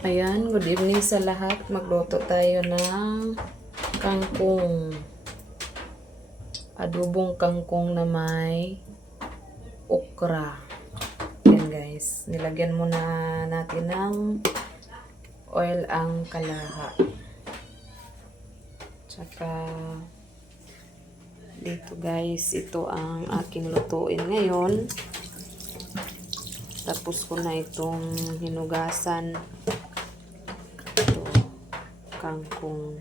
Ayan, good evening sa lahat. Magluto tayo ng kangkong. Adobong kangkong na may okra. Ayan guys, nilagyan muna natin ng oil ang kalaha. Tsaka dito guys, ito ang aking lutuin ngayon. Tapos ko na itong hinugasan. Ito, kangkong.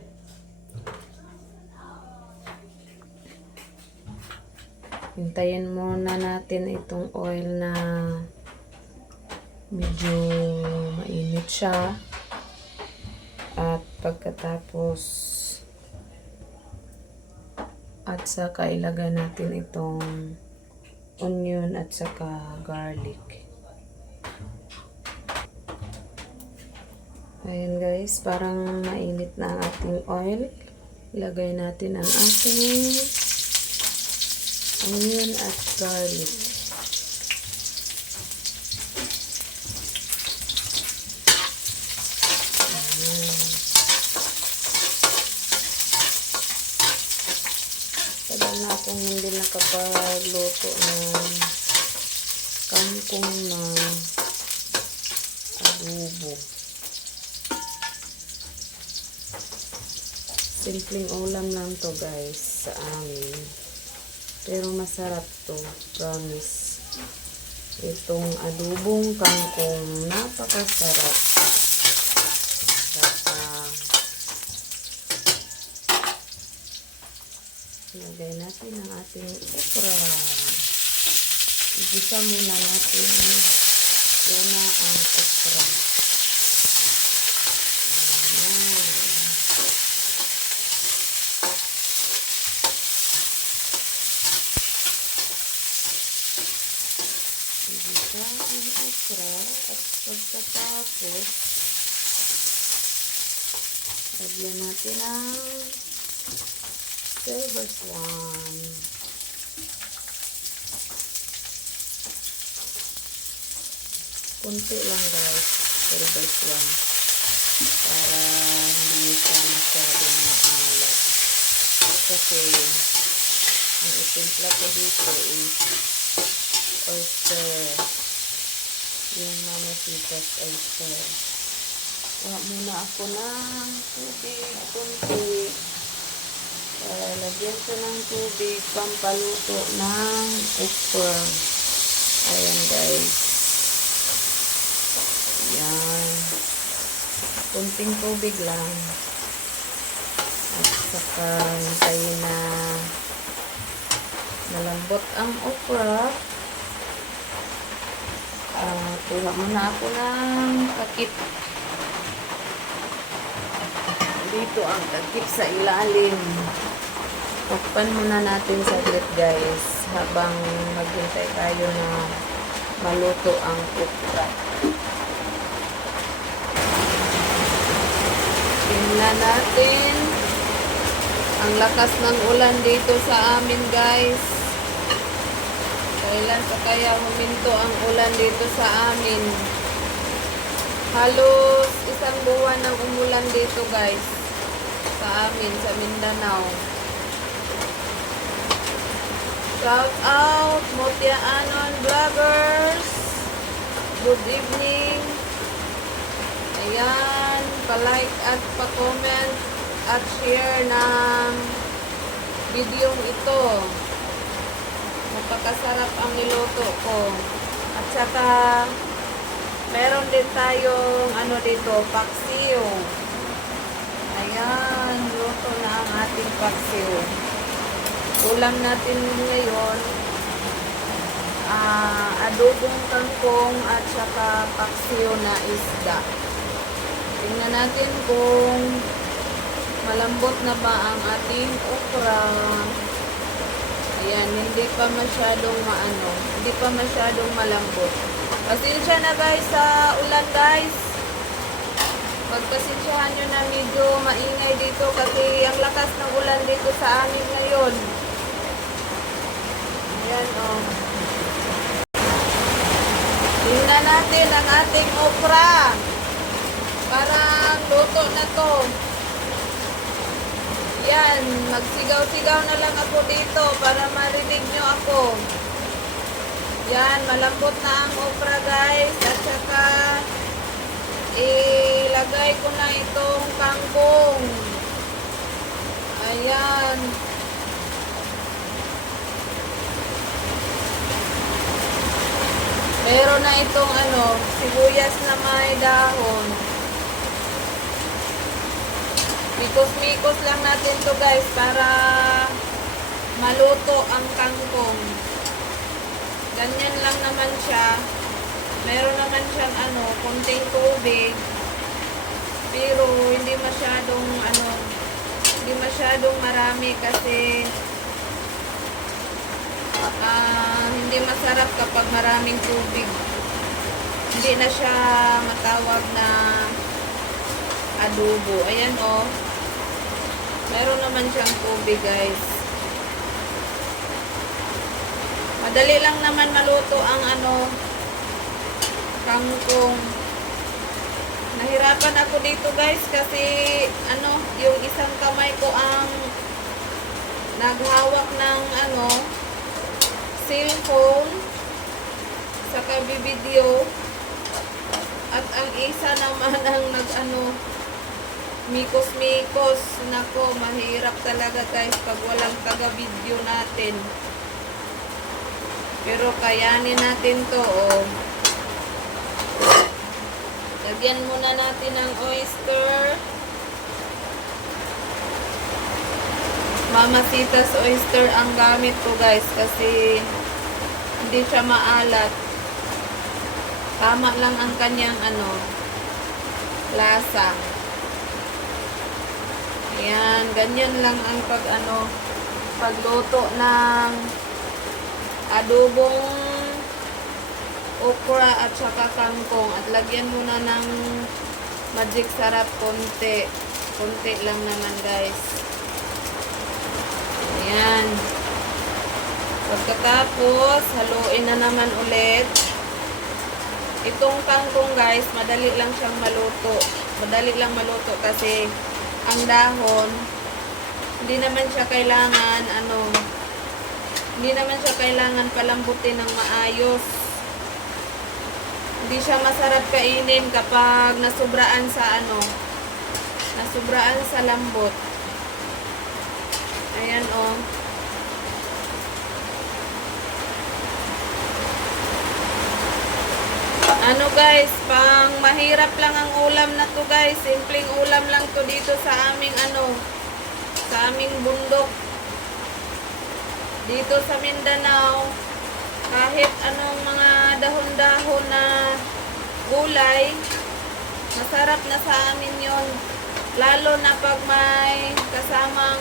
Hintayin muna natin itong oil na medyo mainit siya. At pagkatapos at saka ilagay natin itong onion at saka garlic. Ayan guys, parang mainit na ang ating oil. Ilagay natin ang ating onion at garlic. Tagal na akong hindi nakapagluto ng kangkong na adobo. Simpleng ulam lang to guys sa amin. Pero masarap to, promise. Itong adobong kangkong, napakasarap. Saka ilagay natin ang ating okra. Igisa muna natin una ang okra. Igisa ang okra at pagkatapos lagyan natin ang silver swan. Kunti lang guys, silver swan. Para hindi siya masyadong maalat. Kasi ang itimpla ko dito is oyster. Yung Mama Sita's oyster. Kuha muna ako ng tubig, kunti. Lagyan ko ng tubig, pampaluto ng okra. Ayan guys. Ayan. Kunting tubig lang. At saka hintayin na malambot ang okra. Kuha muna ako ng takip. Dito ang takip sa ilalim. Takpan muna natin saglit guys habang maghintay tayo na maluto ang okra. Tingnan natin ang lakas ng ulan dito sa amin guys. Kailan pa kaya huminto ang ulan dito sa amin? Halos isang buwan ng umulan dito guys sa amin, sa Mindanao. Shout out Mutya Anon Vloggers. Good evening. Ayan, pa-like at pa-comment at share ng video ito. Napakasarap ang niluto ko. At saka meron din tayong ano dito, paksiw. Ayan, luto na ang ating paksiw. Ulam natin ngayon, adobong kangkong at saka paksiw na isda. Tingnan natin kung malambot na ba ang ating okra. Ayan, hindi pa masyadong hindi pa masyadong malambot. Pasensya na guys sa ulan guys. Pagpasensyahan nyo na medyo maingay dito kasi ang lakas ng ulan dito sa amin ngayon. Ayan oh. Tingnan natin ang ating okra. luto na to. Yan, magsigaw-sigaw na lang ako dito para marinig nyo ako. Yan, malambot na ang okra guys. At saka, ilagay ko na itong kangkong. Ayan. Meron na itong sibuyas na may dahon. Mikos-mikos lang natin to guys para maluto ang kangkong. Ganyan lang naman siya. Meron naman siyang konting tubig. Pero hindi masyadong marami kasi hindi masarap kapag maraming tubig. Hindi na siya matawag na adobo. Ayan o. Meron naman siyang tubig guys. Madali lang naman maluto ang kangkong. Nahirapan ako dito guys kasi yung isang kamay ko ang naghawak ng cellphone sa kabibideo at ang isa naman ang mikos-mikos. Nako, mahirap talaga guys pag walang taga-video natin. Pero kayanin natin to Lagyan muna natin ng oyster. Mamasitas oyster ang gamit ko guys kasi hindi siya maalat. Tama lang ang kanyang lasa. Ayan, ganyan lang ang pagluto ng adobong okra at saka kangkong. At lagyan muna ng magic sarap konti. Konti lang naman guys. Ayan. Pagkatapos, haluin na naman ulit. Itong kangkong guys, madali lang siyang maluto. Madali lang maluto kasi ang dahon, hindi naman siya kailangan palambutin ng maayos. Hindi siya masarap kainin kapag nasubraan sa lambot. Ayan guys, pang mahirap lang ang ulam na to guys. Simpleng ulam lang to dito sa aming sa aming bundok. Dito sa Mindanao, kahit anong mga dahon-dahon na gulay, masarap na sa amin yon. Lalo na pag may kasamang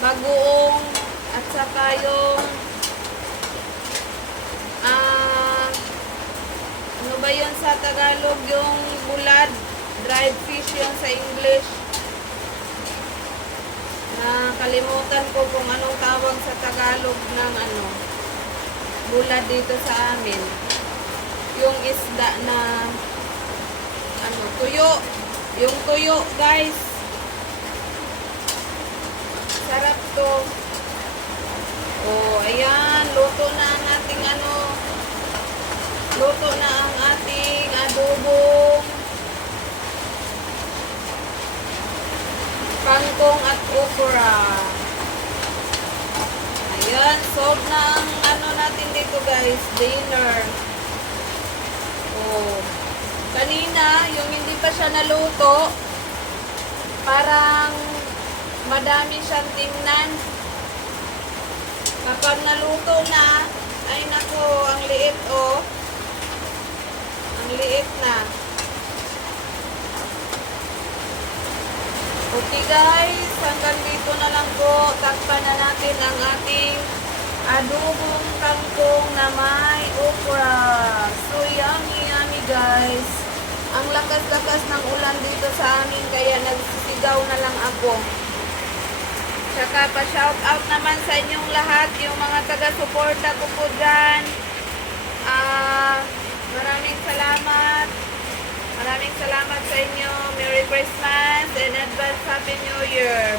bagoong at saka yung ano ba yun sa Tagalog, yung bulad, dried fish yun sa English. Nakalimutan ko kung anong tawag sa Tagalog ng bulad dito sa amin. Yung isda na tuyo. Yung tuyo guys. Sarap to. Ayan, luto na ang ating luto na ang ating adobong kangkong at okra. Ayan, solve na ang natin dito guys, dinner. Kanina, yung hindi pa siya naluto, parang madami siyang tingnan. Kapag naluto na, ay nako, ang liit ang liit na. Okay guys, hanggang dito na lang po. Takpan na natin ang ating adobong kangkong na may okra. So yummy guys. Ang lakas-lakas ng ulan dito sa amin kaya nagsisigaw na lang ako. Tsaka pa-shout out naman sa inyong lahat, yung mga taga-suporta ko po dyan. Maraming salamat. Maraming salamat sa inyo. Merry Christmas and advance Happy New Year.